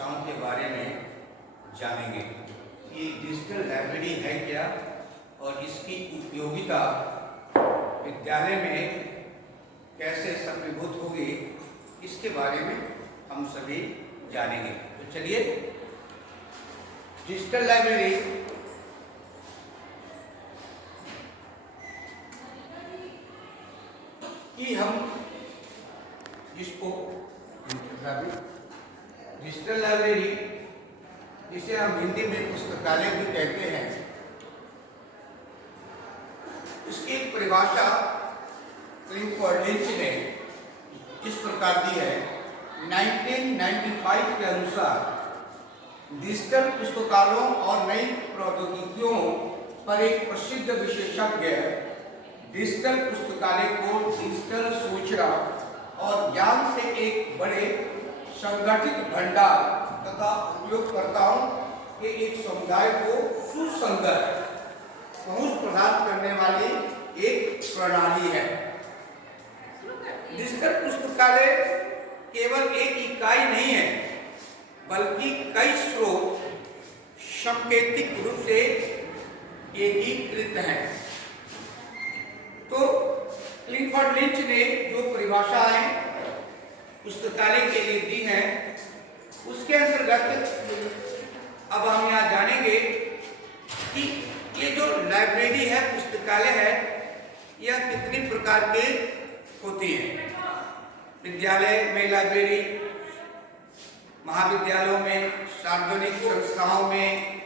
विशेषताओं के बारे में जानेंगे। ये डिजिटल लाइब्रेरी है क्या और इसकी उपयोगिता विद्यालय में कैसे सफलीभूत होगी, इसके बारे में हम सभी जानेंगे। तो चलिए, डिजिटल लाइब्रेरी कि हम जिसको डिजिटल लाइब्रेरी, जिसे हम हिंदी में पुस्तकालय भी कहते हैं, इसकी एक परिभाषा क्लिफोर्ड लिंच ने इस प्रकार दी है। 1995 के अनुसार डिजिटल पुस्तकालयों और नई प्रौद्योगिकियों पर एक प्रसिद्ध विशेषज्ञ डिजिटल पुस्तकालय को डिजिटल सूचना और ज्ञान से एक बड़े संगठित भंडार तथा उपयोगकर्ताओं के एक समुदाय को सुसंगत पहुंच प्रदान करने वाली एक प्रणाली है। डिजिटल पुस्तकालय केवल एक इकाई नहीं है, बल्कि कई स्रोत सांकेतिक रूप से एकीकृत हैं। तो क्लिफोर्ड लिंच ने जो परिभाषाएं पुस्तकालय के लिए दी हैं, उसके अंतर्गत अब हम यहाँ जानेंगे कि ये जो लाइब्रेरी है, पुस्तकालय है, यह कितनी प्रकार के होती है। विद्यालय में लाइब्रेरी, महाविद्यालयों में, सार्वजनिक संस्थाओं में,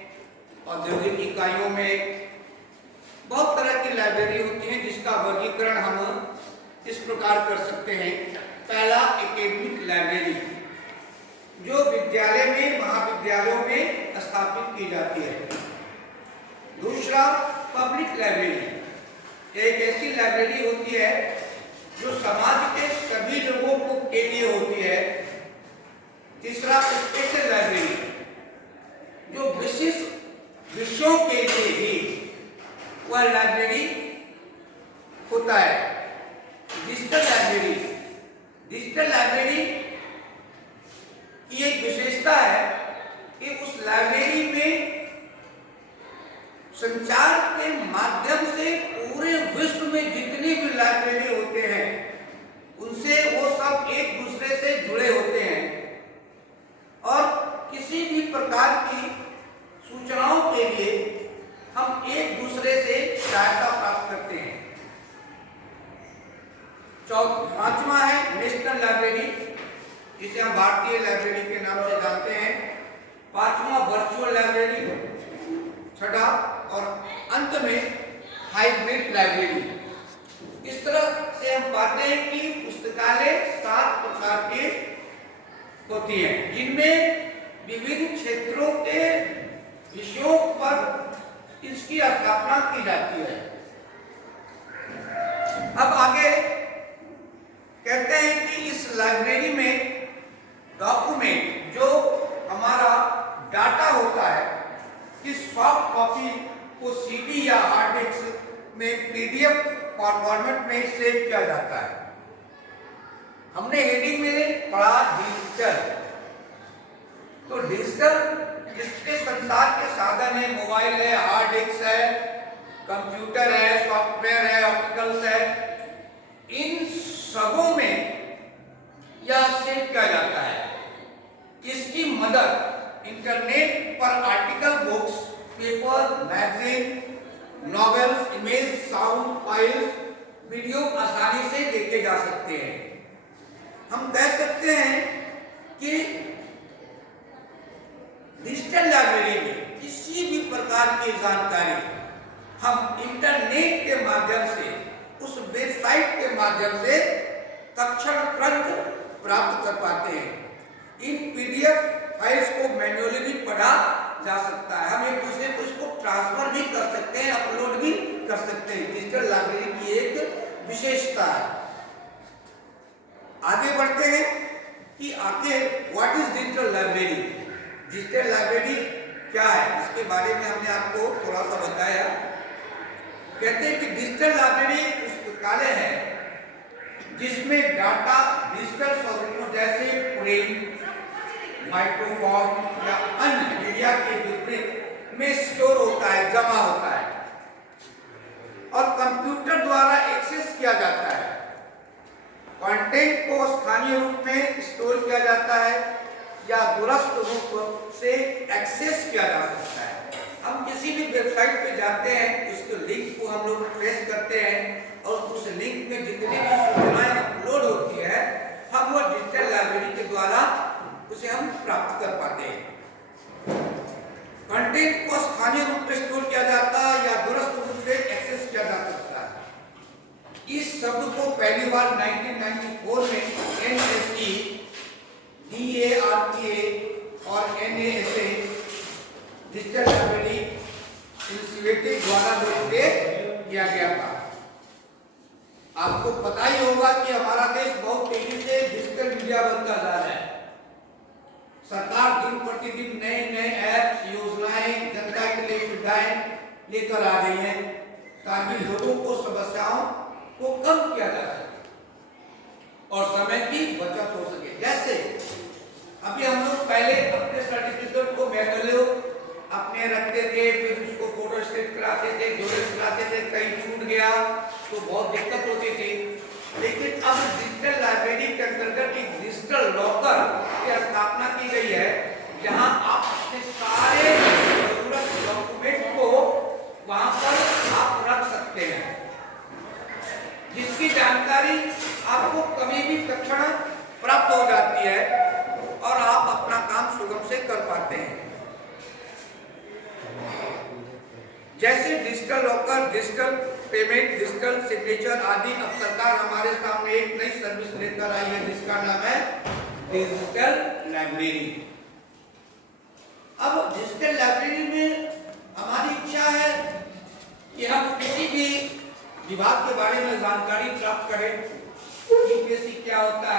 औद्योगिक इकाइयों में बहुत तरह की लाइब्रेरी होती है, जिसका वर्गीकरण हम इस प्रकार कर सकते हैं। पहला, एकेडमिक लाइब्रेरी, जो विद्यालय में, महाविद्यालयों में स्थापित की जाती है। दूसरा, पब्लिक लाइब्रेरी, एक ऐसी लाइब्रेरी होती है जो समाज के सभी लोगों के लिए होती है। तीसरा, स्पेशल लाइब्रेरी, जो विशिष्ट विषयों के लिए ही वह लाइब्रेरी होता है। डिजिटल लाइब्रेरी, डिजिटल लाइब्रेरी की एक विशेषता है कि उस लाइब्रेरी में संचार के माध्यम से पूरे विश्व में जितनी भी लाइब्रेरी होते हैं, उनसे वो सब एक दूसरे से जुड़े होते हैं और किसी भी प्रकार की सूचनाओं के लिए हम एक दूसरे से सहायता प्राप्त करते हैं। पांचवा है नेशनल लाइब्रेरी, जिसे हम भारतीय लाइब्रेरी के नाम से जानते हैं। पांचवा, वर्चुअल लाइब्रेरी। छठा और अंत में हाइब्रिड लाइब्रेरी। इस तरह से हम पाते हैं कि पुस्तकालय 7 प्रकार के होती है, जिनमें विभिन्न क्षेत्रों के विषयों पर इसकी स्थापना की जाती है। अब आगे कहते हैं कि इस लाइब्रेरी में डॉक्यूमेंट, जो हमारा डाटा होता है, कि सॉफ्ट कॉपी को सीडी या हार्ड डिस्क में पीडीएफ फॉर्मेट में सेव किया जाता है। हमने हेडिंग में पढ़ा डिजिटल, तो डिजिटल जिसके संचार के साधन है, मोबाइल है, हार्ड डिस्क है, कंप्यूटर है, सॉफ्टवेयर है, ऑप्टिकल्स है, इन सबों में यह सेव किया जाता है। इसकी मदद इंटरनेट पर article, books, paper, magazine, novels, image, sound files, video आसानी से देखे जा सकते हैं। हम कह सकते हैं कि डिजिटल लाइब्रेरी में किसी भी प्रकार की जानकारी हम इंटरनेट के माध्यम से, उस वेबसाइट के माध्यम से तत्क्षण तुरंत प्राप्त कर पाते हैं। इन पीडीएफ फाइल्स को मैन्युअली भी पढ़ा जा सकता है। हम एक दूसरे को इसको ट्रांसफर भी कर सकते हैं, अपलोड भी कर सकते हैं। डिजिटल लाइब्रेरी की एक विशेषता है। आगे बढ़ते हैं कि आखिर what is digital library, digital library क्या है, इसके बारे में हमने आपको थोड़ा सा बताया। कहते हैं कि डिजिटल लाइब्रेरी एक पुस्तकालय है जिसमें डाटा डिजिटल स्वरूपों जैसे प्रिंट, माइक्रोफॉर्म या अन्य मीडिया के विपरीत में स्टोर होता है, जमा होता है और कंप्यूटर द्वारा एक्सेस किया जाता है। कंटेंट को स्थानीय रूप में स्टोर किया जाता है या दूरस्थ रूप से एक्सेस किया जा सकता है। हम किसी भी वेबसाइट पे जाते हैं, उसके लिंक को हम लोग प्रेस करते हैं और उस लिंक में जितनी भी सूचनाएं अपलोड होती है, हम वो डिजिटल लाइब्रेरी के द्वारा उसे हम प्राप्त कर पाते हैं। कंटेंट को स्थानीय रूप में स्टोर किया जाता है या दूरस्थ रूप से एक्सेस किया जा सकता है। इस शब्द को पहली बार 1994 में NSE, DARPA और NASA डिजिटल लाइब्रेरी इनिशिएटिव द्वारा लोकप्रिय किया गया था। आपको पता ही होगा कि हमारा देश बहुत तेजी से डिजिटल मीडिया बनता जा रहा है। सरकार दिन प्रतिदिन नए नए ऐप्स, योजनाएं, जनता के लिए सुविधाएं लेकर आ रही है ताकि लोगों को समस्याओं को कम किया जा सके और समय की बचत हो सके। जैसे अभी हम लोग पहले अपने सर्टिफिकेट को मैनुअली अपने रखते थे, फिर उसको फोटो स्टेट कराते थे, जोड़े कराते थे, कहीं छूट गया तो बहुत दिक्कत होती थी। लेकिन अब डिजिटल लाइब्रेरी के अंतर्गत एक डिजिटल लॉकर की स्थापना की गई है, जहां आप अपने सारे जरूरत डॉक्यूमेंट को वहां पर आप रख सकते हैं, जिसकी जानकारी आपको कभी भी तत्क्षण प्राप्त हो जाती है और आप अपना काम सुगम से कर पाते हैं। जैसे digital locker, digital payment, digital signature आदि, अब सरकार हमारे सामने एक नई सर्विस लेकर आई है जिसका नाम है डिजिटल लाइब्रेरी। अब डिजिटल लाइब्रेरी में हमारी इच्छा है कि हम किसी भी विभाग के बारे में जानकारी प्राप्त करें कि कैसे क्या होता है।